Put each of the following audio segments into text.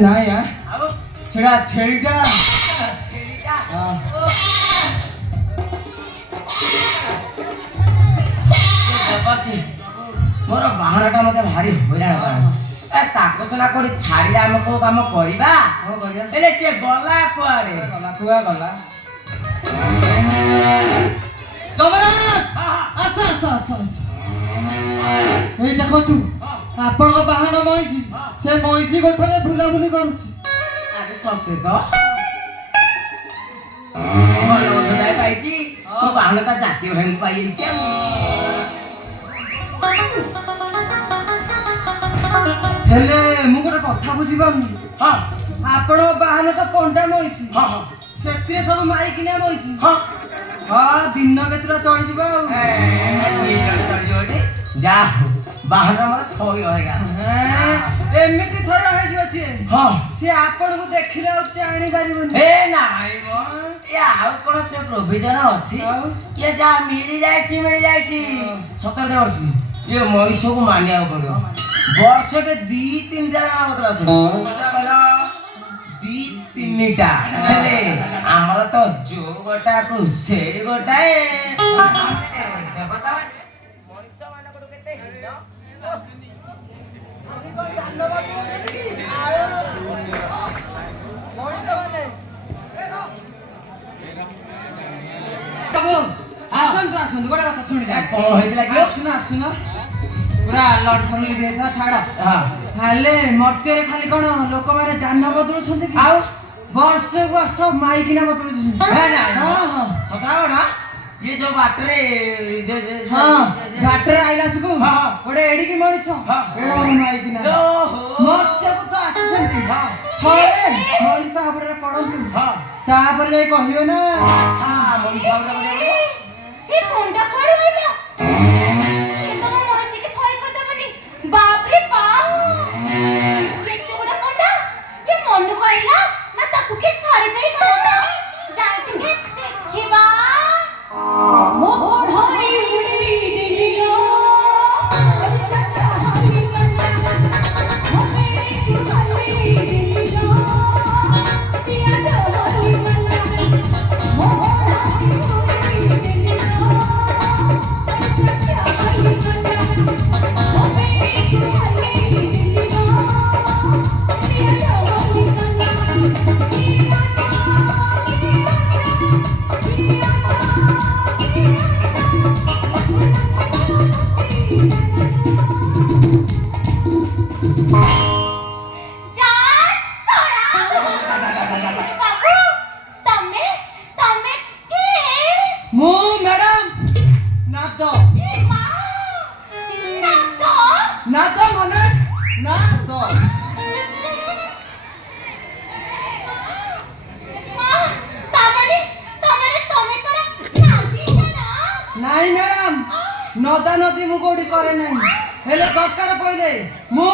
ना यार छेड़ा छेड़ीटा मोर बाहनटा मते भारी हैरान ए ताको सना कोडी छाड़ी आम को काम करबा हो करिया एले से गला कुआरे गला कुआ गला जबरदस्त अच्छा अच्छा अच्छा ए देखो तू आपण को बाहन मइसी से मइसी गोठरे फुला फुली करूची अरे सत्य तो मोर ओठडाय पाइची ओ बाहन ता जाती भंग पाइची हेले मु गोटे कथा बुझिबानी हां आपण बाहन तो पंडा मइसी हां हां सेतिरे सब माई किना मइसी हां हां दिन केतरा चढ़ी जिबा जा बाहन हमर थई होएगा एमिति थरा हो जियो छी हां से आपण को देखिले और चाणी बारीबनी ए नाई मो या आउ कोन से प्रोविजन अछि के जा मिली जाई छी सतर दे वर्ष ये मनीष को मानिया पड़ो वर्ष के 2-3 जना बतला सुन कहला 2-3टा चले हमर तो जो गोटा को से गोटाए देवता मनीष माने को केते हिनो मनी को धन्यवाद बोलनी मनीष माने आसन गोटे कथा सुनि कौन होइतला कि सुन पूरा लट फरली देथा छाड़ हां हाले मर्त्य रे खाली कोन लोक माने जान बदलु छथि कि आउ वर्ष वर्ष माई किना बदलु छथि हां हां सतराव ना ये जो बाटरे हां बाटरे आइला सुकु हां गोटे एडी की मनिष हां एडो माई किना ओहो मर्त्य को तो आछथि हां थरे मनिष हाबरे पडंतु हां तापर जाई कहियो ना अच्छा मनीष हाबरे बोले से पंडा कोड होइला से तो मो मसी के थई कर दबनी बाप रे बाप ये चोड़ा पंडा ये मनु कहिला ना ताकू के छाड़ी देई करता जाई के देखिबा मोढड़ी दिलिलो अब सच्चा हाली कन्ना मोहे सिखाली दिलिलो पिया डोली कन्ना मोढड़ी नहीं मैडम नदा नदी मु कोडी करे नहीं हेले दरकार पहिले मु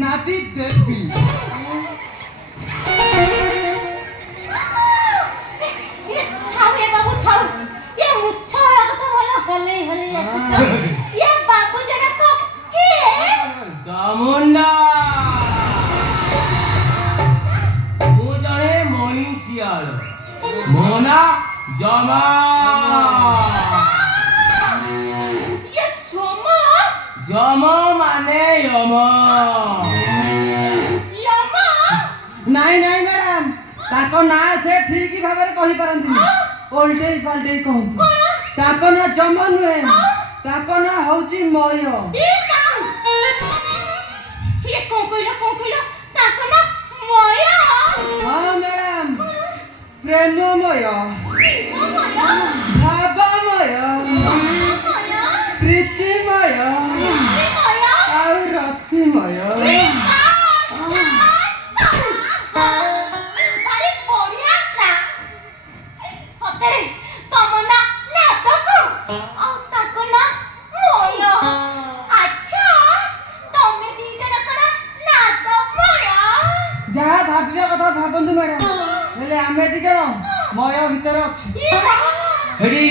नादी देवी ये थाउ ये बाबू थाउ ये मुच्छा वाला तो भलो हले हले आसी ये बाबू जना तो के चामुंडा मु जणे महिषियाल मोना जमा ये जमा जमा माने यमा यमा नहीं नहीं मैडम ताको ना से ठीक ही भाबरे कहि परंती ओल्टे पाल्टे कहंती ताको ना जमा नुहे ताको ना होची मय ये को कइला ताको ना मोया हां मैडम प्रेममय मोया भावमय प्रीतिमय मोया और रतिमय अरे बढ़िया ना सତରେ तम ना नाटक और ताको ना मोया अच्छा तमे दी जण करा नाटक मोया जहाँ भाबिया कथा भाबंतु मैडम हेले आमे दी जण मय भितर अछि हेडी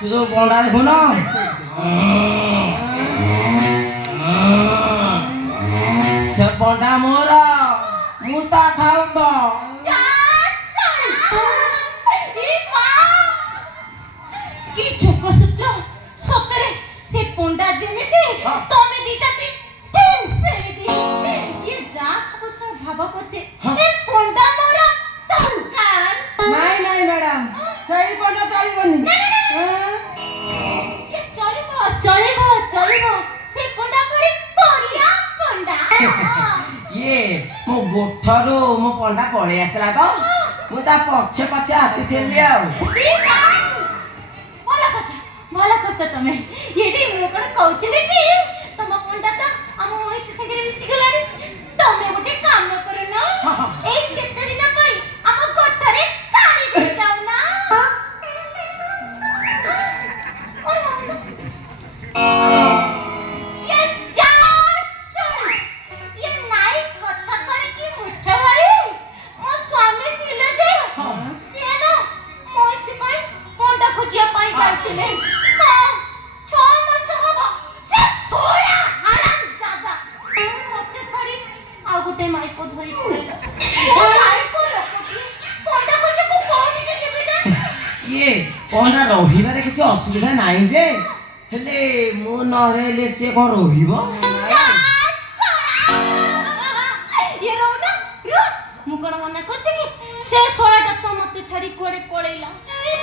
से जो पंडा देखो ना से ପଣ୍ଡା ମୋର ମୁଁ ତା ଖାଉ ତ ଯା ଶଳା ଏ ମା କି ଯୋଗସୂତ୍ର ସତରେ ସେ ପଣ୍ଡା ଯେମିତି ତମେ ଦିଟା ଠିକ୍ ସେମିତି ଏ ଯା ଭାବ ପଛେ ଏ ପଣ୍ଡା ମୋର ଦରକାର ନାଇଁ ନାଇଁ ମ୍ୟାଡାମ ସେଇ ପଣ୍ଡା ଚଳିବନି ଚଳିବ ଚଳିବ ସେ ପଣ୍ଡା ପରି ବଢିଆ ପଣ୍ଡା ଇଏ ମୋ ଗୋଠରୁ ମୋ ପଣ୍ଡା ପଳେଇ ଆସିଥିଲା ତ ମୁଁ ତା ପଛେ ପଛେ ଆସିଥିଲି ଆଉ ଭଲ କରୁଛ ତମେ ଏଠି ମୁଁ କଣ କହୁଥିଲି କି ତମ ପଣ୍ଡା ତ ଆମ ମହିଷୀ ସାଙ୍ଗରେ ମିଶିଗଲାଣି ତମେ ଗୋଟେ କାମ କରୁନ ଏଇ କେତେ ଦିନ ପାଇଁ ଆମ ଗୋଠରେ ଛାଡ଼ି ଦେଇ ଯାଉନା କଣ ଭାବୁଛ ये ये नाई कथा करे की मुच्छा भाई मो स्वामी थिले जे से ना मोइसी पाई पोंडा खोजिया पाई जाइछिले हां 6 मास होबो से सोया आराम जादा मते छड़ी आ गुटे माई को धरि पड़ेला ओ माई को रखी पोंडा खोजे को कोनी के जेबे जे ये पଣ୍ଡा रहिबारे କିଛି ଅସୁବିଧା ନାହିଁ ଯେ ହେଲେ ମୁଁ ନ ରହିଲେ ସେ କଣ ରହିବ ମୁଁ କଣ ମନା କରୁଛି କି ସେ ଶଳାଟା ତ ମତେ ଛାଡି କୁଆଡେ ପଳେଇଲା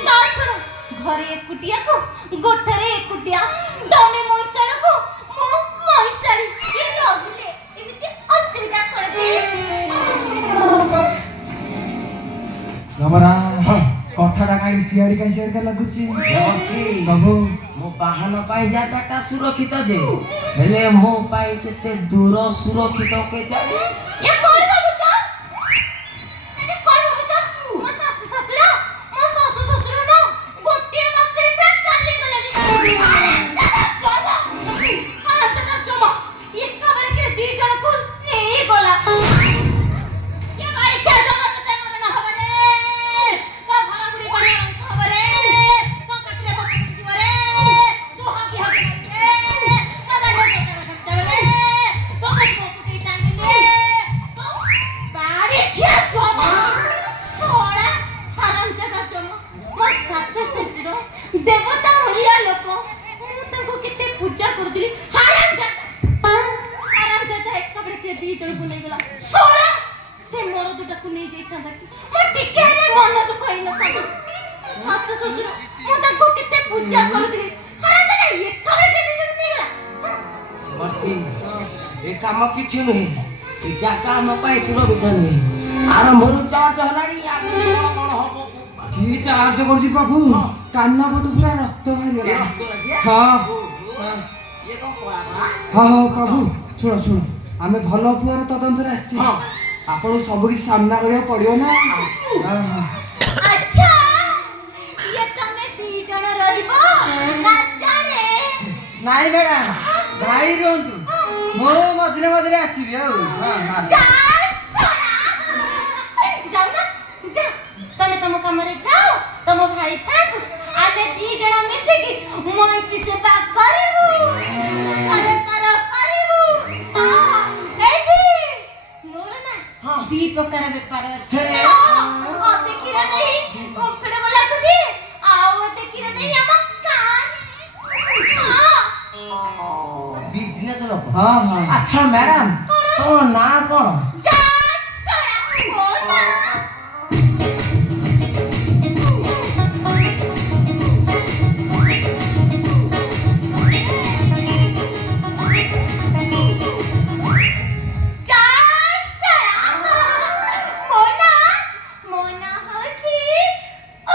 ତା ଛଡା ଘରେ ଏକୁଟିଆକୁ ଗୋଠରେ ଏକୁଟିଆ ତମେ ମଇଶାଳକୁ ମୁଁ ମଇଶାଳୀ ଏ ରହିଲେ ଏମିତି ଅସୁବିଧା କରିଦିଏ ରମରା କଥାଟା କାଇଁ ସିଆଡିକା ଲାଗୁଛି ବାବୁ ମୋ ବାହନ ପାଇଁ ଜାଗାଟା ସୁରକ୍ଷିତ ଯେ ହେଲେ ମୋ ପାଇଁ କେତେ ଦୂର ସୁରକ୍ଷିତ କେଜାଣି ଏ କଣ ଭାବୁଛ ଏନେ କଣ ଭାବୁଛ ମୋ ଶାଶୁ ଶ୍ୱଶୁର ନା ଗୋଟିଏ ମାସରେ ପୁରା ଚାଲି ଗଲେଣି ଜମା ଏକା ବେଳକେ ଦି ଜଣକୁ ନେଇ ଗଲା ଏ ବାড়ি ଖିଆ ଜମା କେତେ ମରଣ ହବ ରେ ତ ଘର ବୁଡି ପଡି ହବ ରେ ତ କଟିରେ ପକଡ଼ି ଯିବ ରେ ତୁ ହଗି ରେ ତ ଗାଡି ରେ ତ କଟି ଚାଲିଲେ ତ ବାড়ি ଖିଆ ଜମା सोड़ा हरामजादा जमा मो सासु ससुर देवता भलिया लोक मु तको केते पूजा करदिली हरामजादा एक कबड़े के दी जण को नै गला सोड़ा से मोर दुटा को नै जाई थांदा मो टिके रे मन दुख होई न थांदा सासु ससुर मु तको केते पूजा करदिली हरामजादा एक कबड़े के दी जण नै गला बसी ए काम କିଛି ନୁହେଁ ଏ ଜାଗା ଆମ ପାଇଁ ସୁରକ୍ଷିତ ନୁହେଁ ଆରମ୍ଭରୁ ଚାର୍ଜ ହେଲାଣି ଆଗକୁ କଣ ହବ କି ଚାର୍ଜ କରୁଛି ପ୍ରଭୁ କାନ ପଟୁ ପୁରା ରକ୍ତ ବାହାରିଗଲା ଇଏ କଣ କଳା ହଁ ପ୍ରଭୁ ଶୁଣ ଆମେ ଭଲ ପୁଅର ତଦନ୍ତରେ ଆସିଛି ଆପଣଙ୍କୁ ସବୁ କିଛି ସାମ୍ନା କରିବାକୁ ପଡିବ ନା अच्छा ये तमे दी जण रहिबो ना जाने ନାଇଁ ମ୍ୟାଡାମ ଭାଇ ରୁହନ୍ତୁ ମୁଁ ମଝିରେ ଆସିବି ଆଉ जा सोना जाओ ना जा तमे तम कमरे जाओ तम भाई थाक आमे दी जण मिसे की मइसी से बात करिबू अरे करिबू एठी मोर ना दी प्रकार व्यापार আছে आ देखिरा नहीं ओपड़े वाला को दे आओ देखिरा नहीं हम बिजनेस लोक हाँ अच्छा मैडम तो ना कौन जा सोना बोला जा सोना मोना होची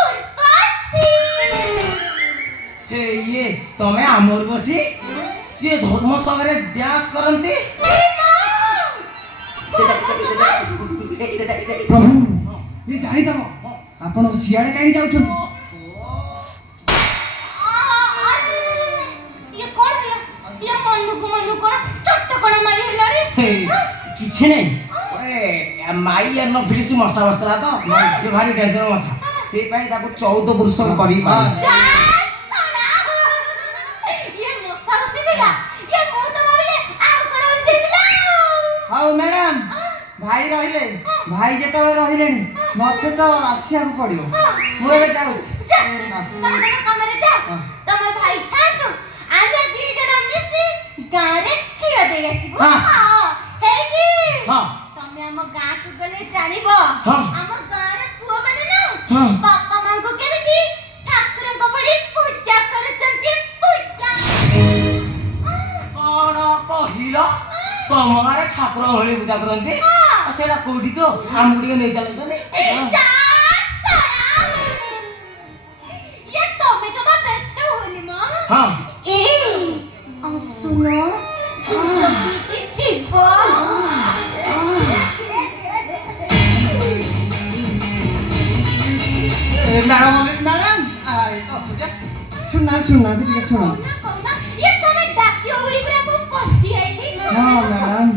उर्वशी हे ये तमे आमर बसी जे धर्म सभारे डांस करंती प्रभु ये जानिदब आपण सियाड़े काई जाउछन ये कोन हला ये मनु कोन चटकणा मारी हलारी किछि नै ओए माई न फिरिस मसा बसला तो से भारी डेंजर मसा से पाई ताको 14 वर्ष करी पा ये मसा बसी दिला ये मो तो भाबिले आ कोन बसी दिला आओ मैडम भाई रहिले भाई जेतेबेले रहिलेनी मते तो आसियाକୁ पड़ियो मु एबे जाउछि जा तमे कमरे जा तमे भाई थांतु आमे दी जण मिसी गारे खिर दे आसीबो हां हेडी हां तमे हम गां को गले जानिबो हम गां रे पुओ माने ना बापा मां को केमिति ठाकुर को बड़ी पूजा करचंती पूजा कोन कहिलो तमारे ठाकुर होली पूजा करंती सेडा कोठी को हम गुडी नै चलंत नै जा सारा ये तमे जमा व्यस्त होली मां हां ए सुनो जीव मैडम आई सुनना ठीक सुना ये तमे डाकियो गुडी पूरा को पसी आइली हां मैडम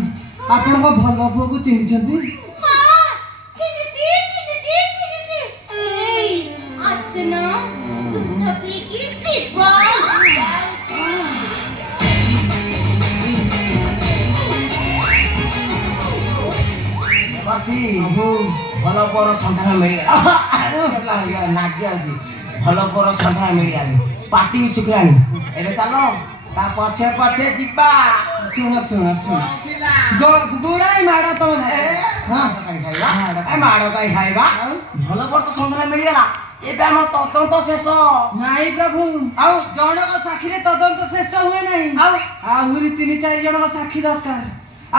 आपण को भल बाबू को चिन्ह छथि हां चिन्ह ए आसना तभी की जीव बसी भल पर संधान मिल गया नागिया जी भल पर संधान मिल गया पार्टी भी सुखरानी एबे चलो ता पछे पछे जिबा सुन गुड़ाई माडो तो हां माड़ो काई खाइबा भल पर तो संधान मिल गला एबे हम तदंत शेष नाई प्रभु आउ जनक साखी रे तदंत शेष हुए नहीं आउ आहुरी 3-4 जनक साखी दरकार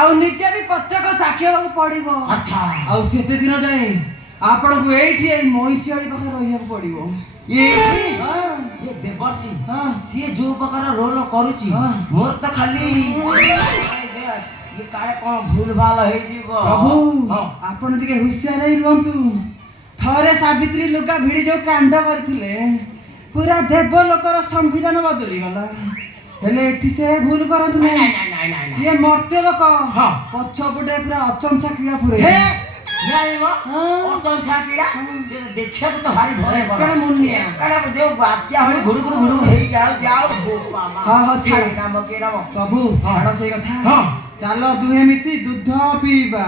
आउ निजे भी प्रत्येक साखी हेबाक पड़िबो अच्छा आउ सेते दिन जाए आपण को एठी एई मोइसियाडी पाखा रहिया पड़िबो ये हां ये देवर्षि हां सी जो प्रकार रोल करूची मोर तो खाली ये काळे कोन भूल भाल होई जीवो प्रभु आपण टिके हुशियार रही रुहंतु थरे सावित्री लुगा भिड़ी जो कांड करथिले पूरा देव लोकर संविधान बदली गला हेले एठी से भूल करंतु नहीं ये मर्त्य लोक पछपटे पूरा अचंचा कीड़ा पुरे हे जाइबो अचंचा कीड़ा से देखिया तो भारी भय पड़ा करे मुनिया काला जो बात्या होई गुडुगुडु हेई जाओ हां हां छाड़ नाम के नाम प्रभु छाड़ से कथा हां चलो दुहे मिसी दूध पीबा